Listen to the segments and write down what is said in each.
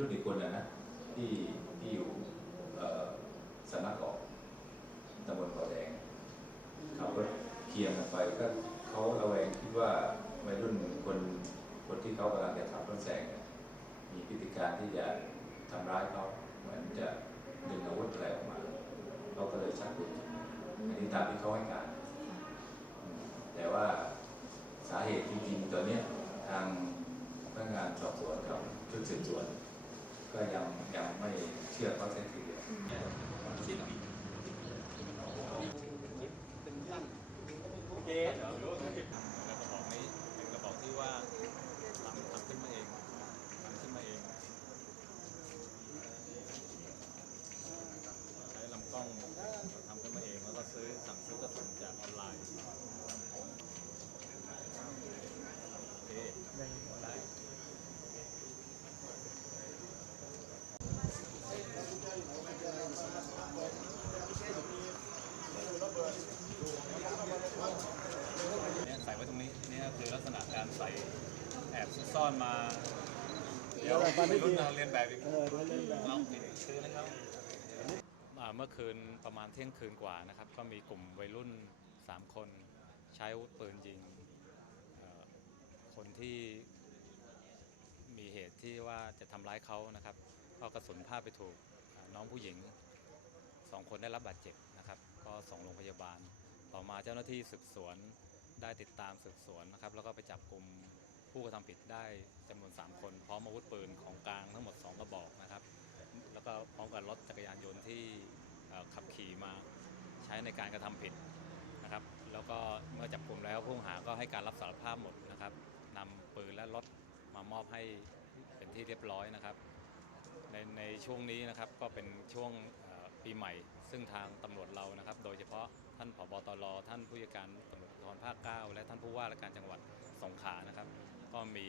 รุ่นอีกคนนะนะที่ที่อยู่สำนักเกาะตำบลเกาะแดงเขาบรเคียงกันไปก็เขาระแวงคิดว่าวัยรุ่นคนคนที่เขากำลังจะทำต้นแซงมีพฤติการที่จะทำร้ายเขาเหมือนจะดึงอาวุธอะไรออกมาเขาก็เลยชักปืนอันนี้ตามที่เขาให้การ แต่ว่าสาเหตุจริงๆตอนนี้ทางพนักงานสอบสวนกับชุดสืบสวน ก็ยังยังไม่เชื่อข้อเท็จจริงเนี่ยมันสิ้นปี และกระบอกนี้เป็นกระบอกที่ว่าทำทำขึ้นมาเองทำขึ้นมาเอง ใช้ลำกล้องทำขึ้นมาเองแล้วก็ซื้อสั่งซื้อกระสุนจากออนไลน์โอเคได้ เนี่ยใส่ไว้ตรงนี้เนี่ยคือลักษณะการใส่แอบ ซุกซ่อนมาเดี๋ยววัยรุ่นเราเรียนแบบอีกเราผิดซื้อนะครับอ่าเมื่อคืนประมาณเที่ยงคืนกว่านะครับ ก็มีกลุ่มวัยรุ่น 3 คนใช้อาวุธปืนยิงเอ่อคนที่มีเหตุที่ว่าจะทำร้ายเขานะครับก็กระสุนพลาดไปถูกอ่าน้องผู้หญิงสองคนได้รับบาดเจ็บนะครับ ก็ส่งโรงพยาบาล ต่อมาเจ้าหน้าที่สืบสวนได้ติดตามสืบสวนนะครับ แล้วก็ไปจับกลุ่ม ผู้กระทำผิดได้จำนวน 3 คน พร้อมอาวุธปืนของกลางทั้งหมด 2 กระบอกนะครับ แล้วก็พร้อมกับรถจักรยานยนต์ที่ขับขี่มาใช้ในการกระทำผิดนะครับ แล้วก็เมื่อจับกลุ่มแล้วผู้ต้องหาก็ให้การรับสารภาพหมดนะครับนำปืนและรถมามอบให้เป็นที่เรียบร้อยนะครับ ในในช่วงนี้นะครับก็เป็นช่วงปีใหม่ ซึ่งทางตำรวจเรานะครับ โดยเฉพาะ ท่านผบตรท่านผู้จัดการตำรวจภูธรภาค 9 และท่านผู้ว่าราชการจังหวัดสงขลานะครับ ก็มี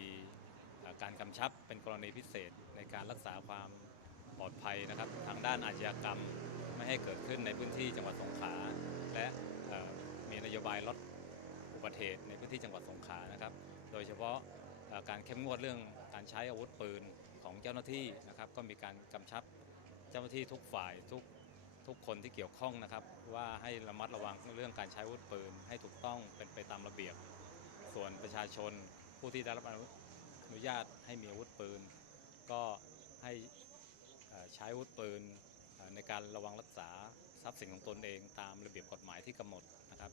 การกำชับเป็นกรณีพิเศษในการรักษาความปลอดภัยนะครับ ทางด้านอาชญากรรมไม่ให้เกิดขึ้นในพื้นที่จังหวัดสงขลาและมีนโยบายลดอุบัติเหตุในพื้นที่จังหวัดสงขลานะครับ โดยเฉพาะการเข้มงวดเรื่องการใช้อาวุธปืนของเจ้าหน้าที่นะครับ ก็มีการกำชับเจ้าหน้าที่ทุกฝ่ายทุก ทุกคนที่เกี่ยวข้องนะครับ ว่าให้ระมัดระวังเรื่องการใช้อาวุธปืนให้ถูกต้องเป็นไปตามระเบียบ ส่วนประชาชนผู้ที่ได้รับอนุญาตให้มีอาวุธปืน ก็ให้ใช้อาวุธปืนในการระวังรักษาทรัพย์สินของตนเองตามระเบียบกฎหมายที่กำหนดนะครับ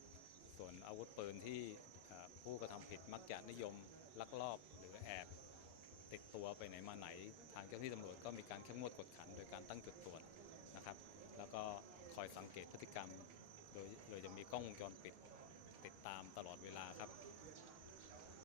ส่วนอาวุธปืนที่ผู้กระทำผิดมักจะนิยมลักลอบหรือแอบติดตัวไปไหนมาไหน ทางเจ้าหน้าที่ตำรวจก็มีการเข้มงวดกดขัน โดยการตั้งจุดตรวจนะครับ แล้วก็คอยสังเกตพฤติกรรม โดยโดยจะมีกล้องวงจรปิดติดตามตลอดเวลาครับ